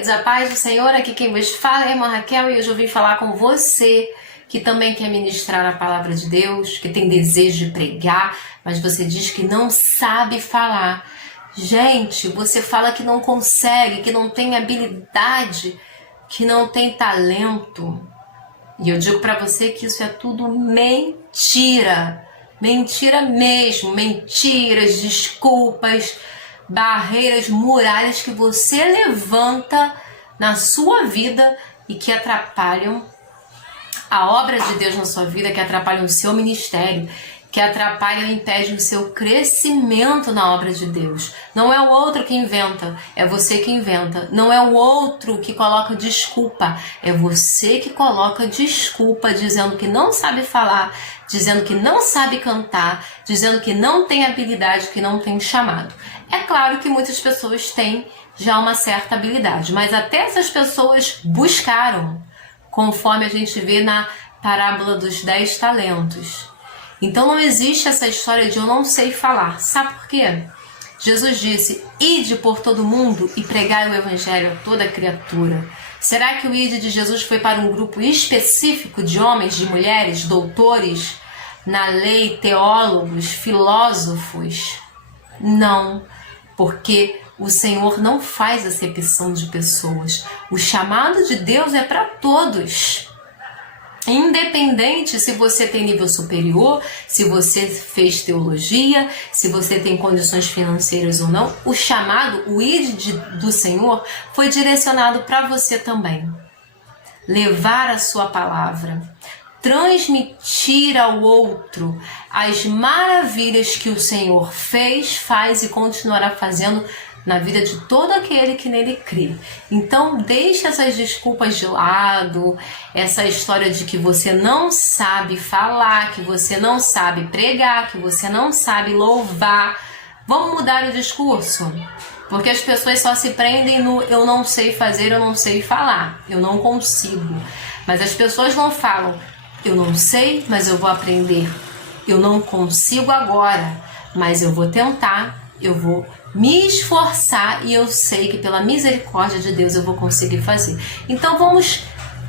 queridos, a paz do Senhor, aqui quem vos fala é a irmã Raquel e hoje eu vim falar com você que também quer ministrar a palavra de Deus, que tem desejo de pregar, mas você diz que não sabe falar. Gente, você fala que não consegue, que não tem habilidade, que não tem talento. E eu digo para você que isso é tudo mentira. Mentira mesmo, mentiras, desculpas, barreiras, muralhas que você levanta na sua vida e que atrapalham a obra de Deus na sua vida, que atrapalham o seu ministério, que atrapalham e impedem o seu crescimento na obra de Deus. Não é o outro que inventa, é você que inventa. Não é o outro que coloca desculpa, é você que coloca desculpa, dizendo que não sabe falar, dizendo que não sabe cantar, dizendo que não tem habilidade, que não tem chamado. É claro que muitas pessoas têm já uma certa habilidade, mas até essas pessoas buscaram, conforme a gente vê na parábola dos 10 talentos. Então não existe essa história de eu não sei falar. Sabe por quê? Jesus disse, ide por todo mundo e pregai o evangelho a toda criatura. Será que o ide de Jesus foi para um grupo específico de homens, de mulheres, doutores na lei, teólogos, filósofos? Não, porque o Senhor não faz acepção de pessoas. O chamado de Deus é para todos. Independente se você tem nível superior, se você fez teologia, se você tem condições financeiras ou não, o chamado, o id do Senhor foi direcionado para você também. Levar a sua palavra, transmitir ao outro as maravilhas que o Senhor fez, faz e continuará fazendo na vida de todo aquele que nele crê. Então deixe essas desculpas de lado, essa história de que você não sabe falar, que você não sabe pregar, que você não sabe louvar. Vamos mudar o discurso? Porque as pessoas só se prendem no eu não sei fazer, eu não sei falar, eu não consigo. Mas as pessoas não falam, eu não sei, mas eu vou aprender. Eu não consigo agora, mas eu vou tentar, eu vou me esforçar e eu sei que pela misericórdia de Deus eu vou conseguir fazer. Então vamos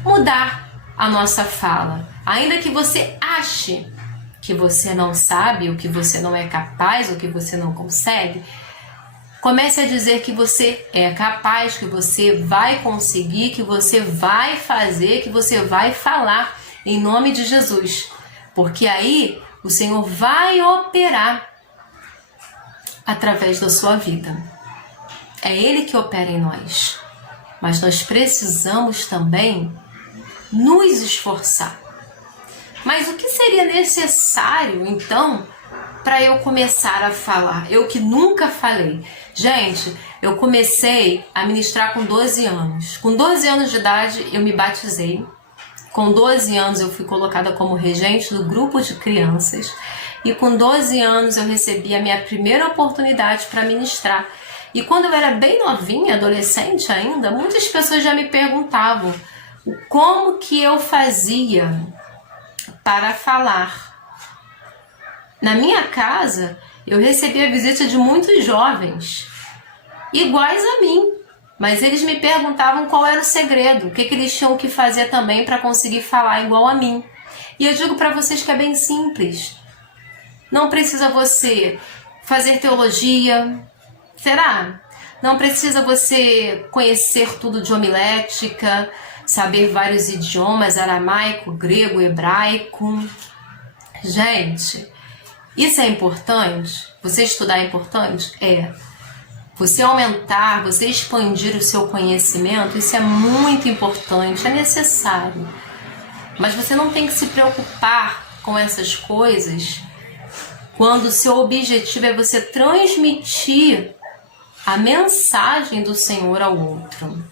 mudar a nossa fala. Ainda que você ache que você não sabe, ou que você não é capaz, ou que você não consegue, comece a dizer que você é capaz, que você vai conseguir, que você vai fazer, que você vai falar em nome de Jesus. Porque aí o Senhor vai operar através da sua vida. É Ele que opera em nós. Mas nós precisamos também nos esforçar. Mas o que seria necessário, então, para eu começar a falar? Eu que nunca falei. Gente, eu comecei a ministrar com 12 anos. Com 12 anos de idade, eu me batizei. Com 12 anos, eu fui colocada como regente do grupo de crianças. E com 12 anos eu recebi a minha primeira oportunidade para ministrar. E quando eu era bem novinha, adolescente ainda, muitas pessoas já me perguntavam como que eu fazia para falar. Na minha casa, eu recebi a visita de muitos jovens, iguais a mim. Mas eles me perguntavam qual era o segredo, o que eles tinham que fazer também para conseguir falar igual a mim. E eu digo para vocês que é bem simples. Não precisa você fazer teologia, será? Não precisa você conhecer tudo de homilética, saber vários idiomas, aramaico, grego, hebraico. Gente, isso é importante? Você estudar é importante? É. Você aumentar, você expandir o seu conhecimento, isso é muito importante, é necessário. Mas você não tem que se preocupar com essas coisas quando o seu objetivo é você transmitir a mensagem do Senhor ao outro.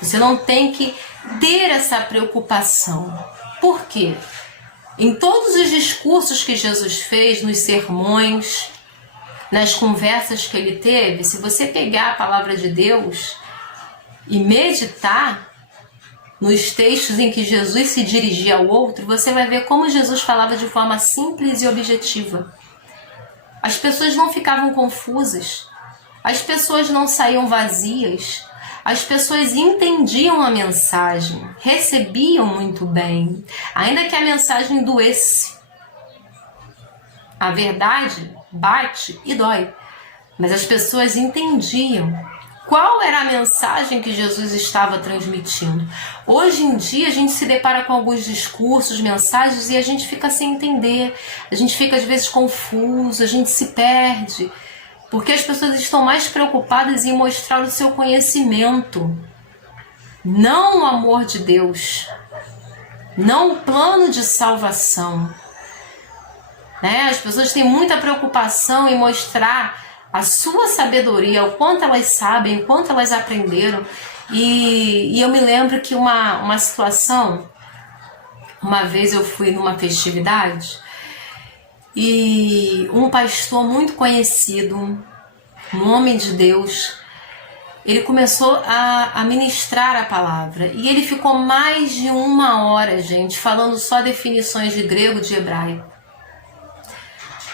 Você não tem que ter essa preocupação. Por quê? Em todos os discursos que Jesus fez, nos sermões, nas conversas que ele teve, se você pegar a palavra de Deus e meditar nos textos em que Jesus se dirigia ao outro, você vai ver como Jesus falava de forma simples e objetiva. As pessoas não ficavam confusas, as pessoas não saíam vazias, as pessoas entendiam a mensagem, recebiam muito bem, ainda que a mensagem doesse. A verdade bate e dói, mas as pessoas entendiam qual era a mensagem que Jesus estava transmitindo. Hoje em dia a gente se depara com alguns discursos, mensagens e a gente fica sem entender, a gente fica às vezes confuso, a gente se perde, porque as pessoas estão mais preocupadas em mostrar o seu conhecimento, não o amor de Deus, não o plano de salvação. As pessoas têm muita preocupação em mostrar a sua sabedoria, o quanto elas sabem, o quanto elas aprenderam. E eu me lembro que uma situação, uma vez eu fui numa festividade e um pastor muito conhecido, um homem de Deus, ele começou a ministrar a palavra e ele ficou mais de 1 hora, gente, falando só definições de grego, de hebraico.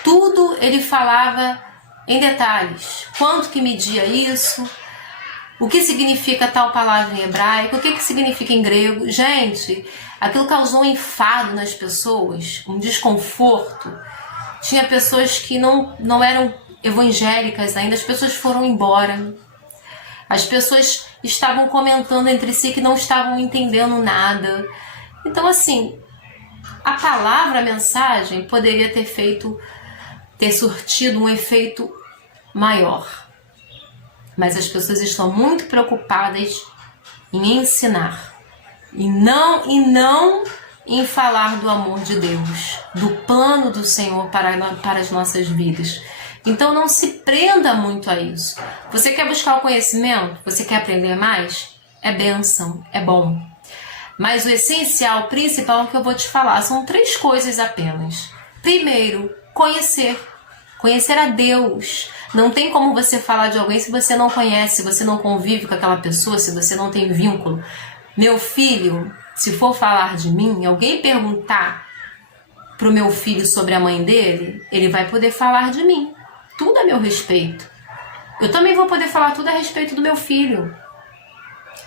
Tudo ele falava em detalhes, quanto que media isso, o que significa tal palavra em hebraico, o que significa em grego. Gente, aquilo causou um enfado nas pessoas, um desconforto. Tinha pessoas que não eram evangélicas ainda, as pessoas foram embora. As pessoas estavam comentando entre si que não estavam entendendo nada. Então, assim, a palavra, a mensagem, poderia ter surtido um efeito maior. Mas as pessoas estão muito preocupadas em ensinar e não em falar do amor de Deus, do plano do Senhor para as nossas vidas. Então não se prenda muito a isso. Você quer buscar o conhecimento? Você quer aprender mais? É bênção, é bom. Mas o essencial, o principal que eu vou te falar são 3 coisas apenas. Primeiro, conhecer a Deus. Não tem como você falar de alguém se você não conhece, se você não convive com aquela pessoa, se você não tem vínculo. Meu filho, se for falar de mim, alguém perguntar pro meu filho sobre a mãe dele, ele vai poder falar de mim. Tudo a meu respeito. Eu também vou poder falar tudo a respeito do meu filho.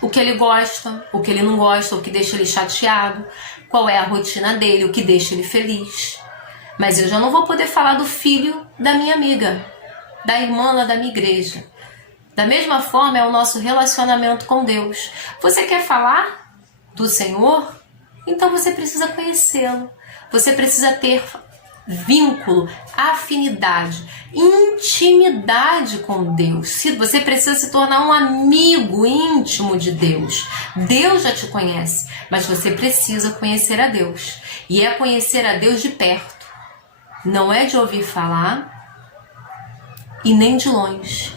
O que ele gosta, o que ele não gosta, o que deixa ele chateado, qual é a rotina dele, o que deixa ele feliz. Mas eu já não vou poder falar do filho da minha amiga, da irmã lá da minha igreja. Da mesma forma é o nosso relacionamento com Deus. Você quer falar do Senhor? Então você precisa conhecê-lo. Você precisa ter vínculo, afinidade, intimidade com Deus. Você precisa se tornar um amigo íntimo de Deus. Deus já te conhece, mas você precisa conhecer a Deus. E é conhecer a Deus de perto. Não é de ouvir falar e nem de longe.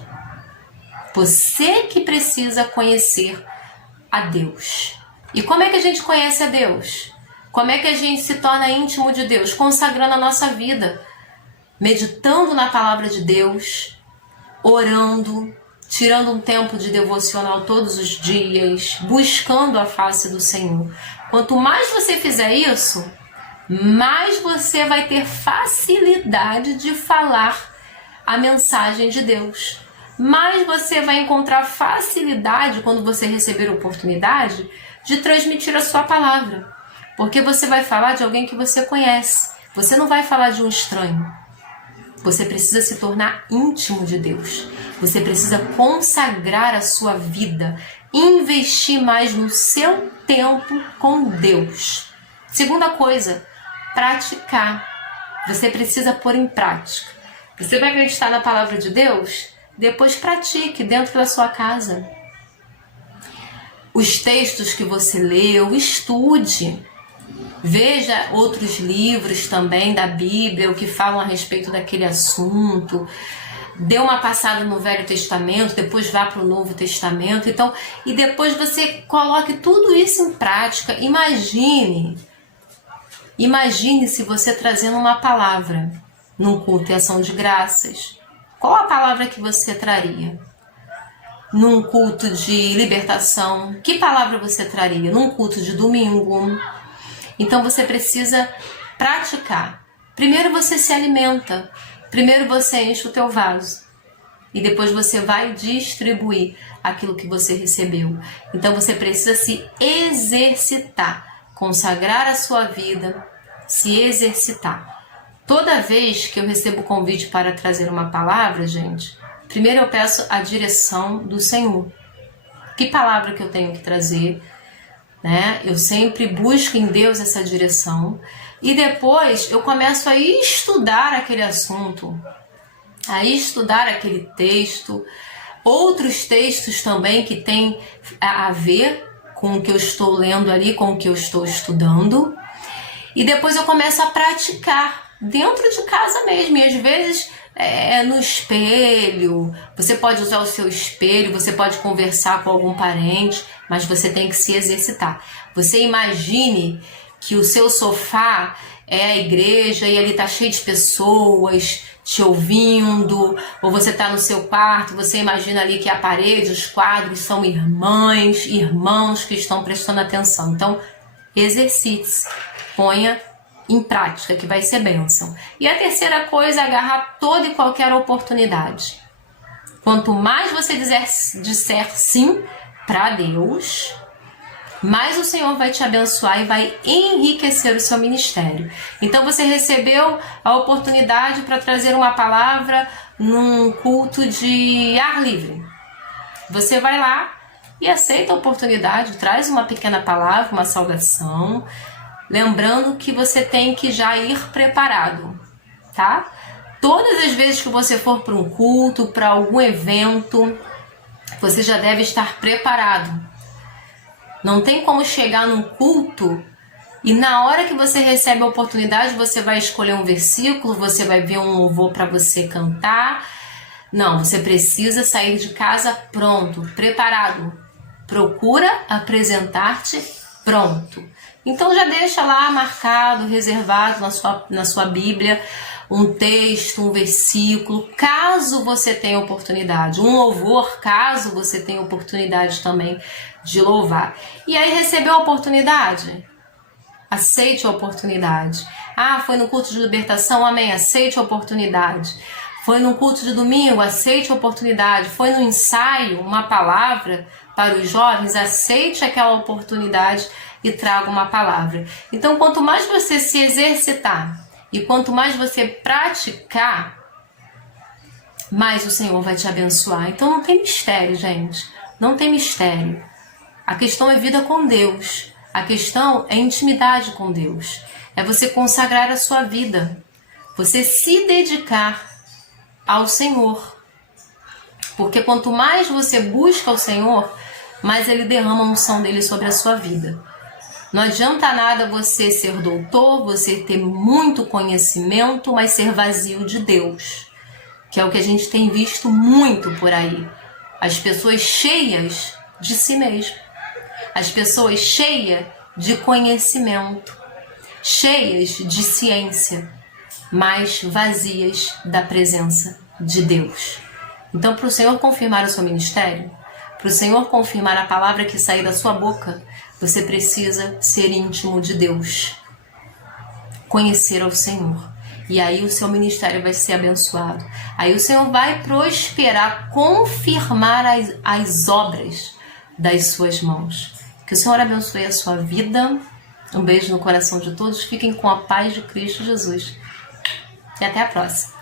Você que precisa conhecer a Deus. E como é que a gente conhece a Deus? Como é que a gente se torna íntimo de Deus? Consagrando a nossa vida, meditando na palavra de Deus, orando, tirando um tempo de devocional todos os dias, buscando a face do Senhor. Quanto mais você fizer isso, mais você vai ter facilidade de falar a mensagem de Deus. Mais você vai encontrar facilidade, quando você receber a oportunidade, de transmitir a sua palavra. Porque você vai falar de alguém que você conhece. Você não vai falar de um estranho. Você precisa se tornar íntimo de Deus. Você precisa consagrar a sua vida, investir mais no seu tempo com Deus. Segunda coisa, praticar. Você precisa pôr em prática. Você vai acreditar na palavra de Deus? Depois pratique dentro da sua casa. Os textos que você leu, estude. Veja outros livros também da Bíblia, o que falam a respeito daquele assunto. Dê uma passada no Velho Testamento, depois vá para o Novo Testamento. Então, e depois você coloque tudo isso em prática. Imagine se você trazendo uma palavra num culto e ação de graças. Qual a palavra que você traria? Num culto de libertação, que palavra você traria? Num culto de domingo? Então você precisa praticar. Primeiro você se alimenta, primeiro você enche o teu vaso. e depois você vai distribuir aquilo que você recebeu. Então você precisa se exercitar, consagrar a sua vida, se exercitar. Toda vez que eu recebo convite para trazer uma palavra, gente, primeiro eu peço a direção do Senhor. Que palavra que eu tenho que trazer, né? Eu sempre busco em Deus essa direção e depois eu começo a estudar aquele assunto, a estudar aquele texto, outros textos também que têm a ver com o que eu estou lendo ali, com o que eu estou estudando, e depois eu começo a praticar dentro de casa mesmo, e às vezes no espelho. Você pode usar o seu espelho, você pode conversar com algum parente, mas você tem que se exercitar. Você imagine que o seu sofá é a igreja e ali tá cheio de pessoas te ouvindo, ou você tá no seu quarto, você imagina ali que a parede, os quadros são irmãos que estão prestando atenção. Então, exercite-se, ponha em prática, que vai ser bênção. E a terceira coisa é agarrar toda e qualquer oportunidade. Quanto mais você disser sim para Deus, mais o Senhor vai te abençoar e vai enriquecer o seu ministério. Então você recebeu a oportunidade para trazer uma palavra num culto de ar livre. Você vai lá e aceita a oportunidade, traz uma pequena palavra, uma saudação, lembrando que você tem que já ir preparado, tá? Todas as vezes que você for para um culto, para algum evento, você já deve estar preparado. Não tem como chegar num culto e na hora que você recebe a oportunidade, você vai escolher um versículo, você vai ver um louvor para você cantar. Não, você precisa sair de casa pronto, preparado. Procura apresentar-te pronto. Então já deixa lá marcado, reservado na sua Bíblia, um texto, um versículo, caso você tenha oportunidade, um louvor, caso você tenha oportunidade também de louvar. E aí recebeu a oportunidade? Aceite a oportunidade. Ah, foi no culto de libertação? Amém, aceite a oportunidade. Foi no culto de domingo? Aceite a oportunidade. Foi no ensaio, uma palavra para os jovens? Aceite aquela oportunidade e traga uma palavra. Então, quanto mais você se exercitar e quanto mais você praticar, mais o Senhor vai te abençoar. Então não tem mistério, gente. Não tem mistério. A questão é vida com Deus. A questão é intimidade com Deus. É você consagrar a sua vida. Você se dedicar ao Senhor. Porque quanto mais você busca o Senhor, mais Ele derrama a unção dele sobre a sua vida. Não adianta nada você ser doutor, você ter muito conhecimento, mas ser vazio de Deus, que é o que a gente tem visto muito por aí. As pessoas cheias de si mesmo, as pessoas cheias de conhecimento, cheias de ciência, mas vazias da presença de Deus. Então, para o Senhor confirmar o seu ministério, para o Senhor confirmar a palavra que sair da sua boca, você precisa ser íntimo de Deus, conhecer ao Senhor. E aí o seu ministério vai ser abençoado. Aí o Senhor vai prosperar, confirmar as obras das suas mãos. Que o Senhor abençoe a sua vida. Um beijo no coração de todos. Fiquem com a paz de Cristo Jesus. E até a próxima.